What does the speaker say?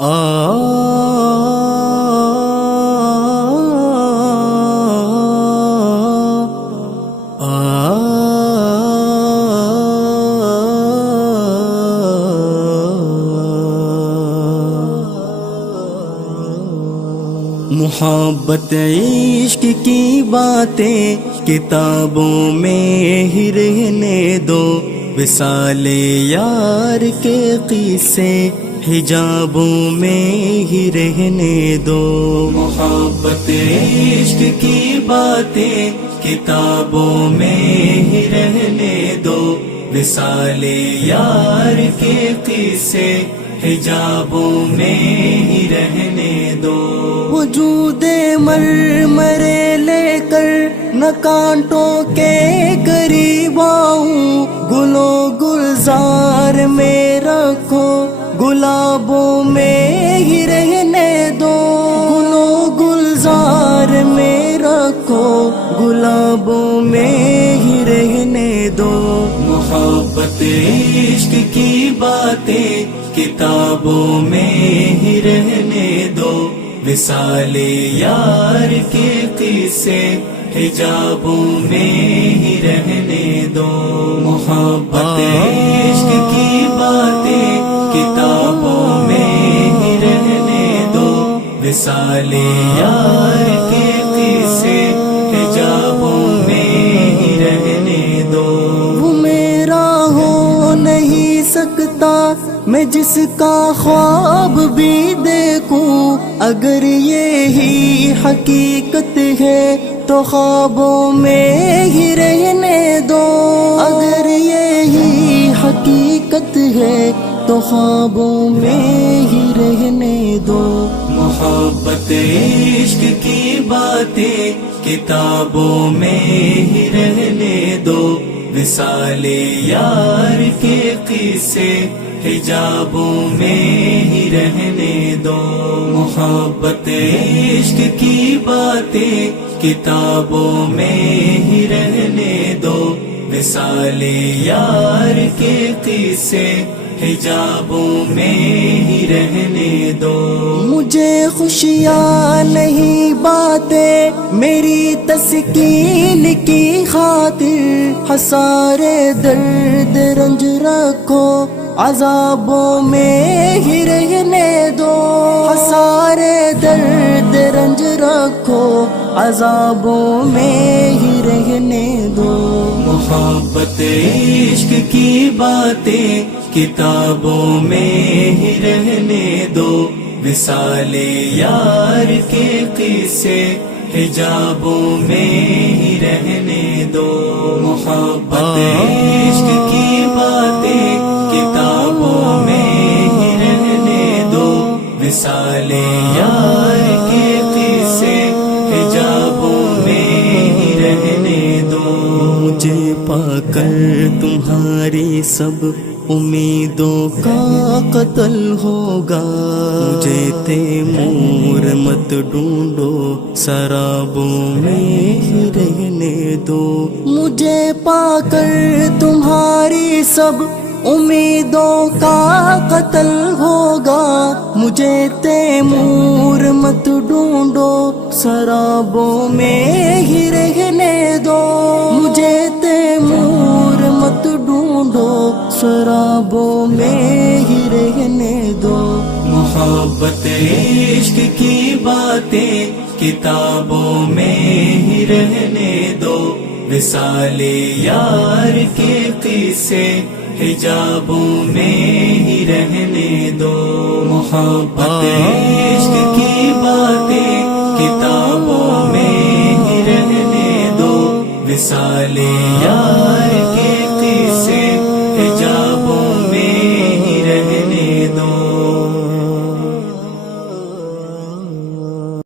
محبت عشق کی باتیں کتابوں میں ہی رہنے دو، وصال یار کے قصے حجابوں میں ہی رہنے دو۔ محبت عشق کی باتیں کتابوں میں ہی رہنے دو، وصال یار کے قصے حجابوں میں ہی رہنے دو۔ وجود مرمرے لے کر نہ کانٹوں کے قریب آؤں، گلو گلزار میں رکھو گلابوں میں ہی رہنے دو، گلو گلزار میں رکھو گلابوں میں ہی رہنے دو۔ محبت عشق کی باتیں کتابوں میں ہی رہنے دو، وصال یار کے قصے حجابوں میں ہی رہنے دو۔ محبت عشق کی باتیں کتابوں میں ہی رہنے دو، وصال یار کے قصے حجابوں میں ہی رہنے دو۔ وہ میرا ہو نہیں سکتا میں جس کا خواب بھی دیکھوں، اگر یہی حقیقت ہے تو خوابوں میں ہی رہنے دو، اگر یہی حقیقت ہے تو خوابوں میں ہی رہنے دو۔ محبت عشق کی باتیں کتابوں میں ہی رہنے دو، وصال یار کے قصے حجابوں میں ہی رہنے دو۔ محبت عشق کی باتیں کتابوں میں ہی رہنے دو، وصال یار کے قصے حجابوں میں ہی رہنے دو۔ مجھے خوشیاں نہیں باتیں میری تسکین کی خاطر، حسارے درد رنج رکھو عذابوں میں ہی رہنے دو، حسارے درد رنج رکھو عذابوں میں ہی رہنے دو۔ محبت عشق کی باتیں کتابوں میں ہی رہنے دو، وصال یار کے قصے حجابوں میں ہی رہنے دو۔ محبت عشق کی باتیں کتابوں میں ہی رہنے دو، وصال یار کے قصے حجابوں میں ہی رہنے دو۔ مجھے پا کر تمہاری سب امیدوں کا قتل ہوگا، مجھے تیمور مت ڈھونڈو سرابوں میں ہی رہنے دو۔ مجھے پا کر تمہاری سب امیدوں کا قتل ہوگا، مجھے تیمور مت ڈھونڈو سرابوں میں ہی رہنے دو، مجھے تیمور مت ڈھونڈو سرابوں میں ہی رہنے دو۔ محبت عشق کی باتیں کتابوں میں ہی رہنے دو، وصال یار کے قصے حجابوں میں ہی رہنے دو۔ محبت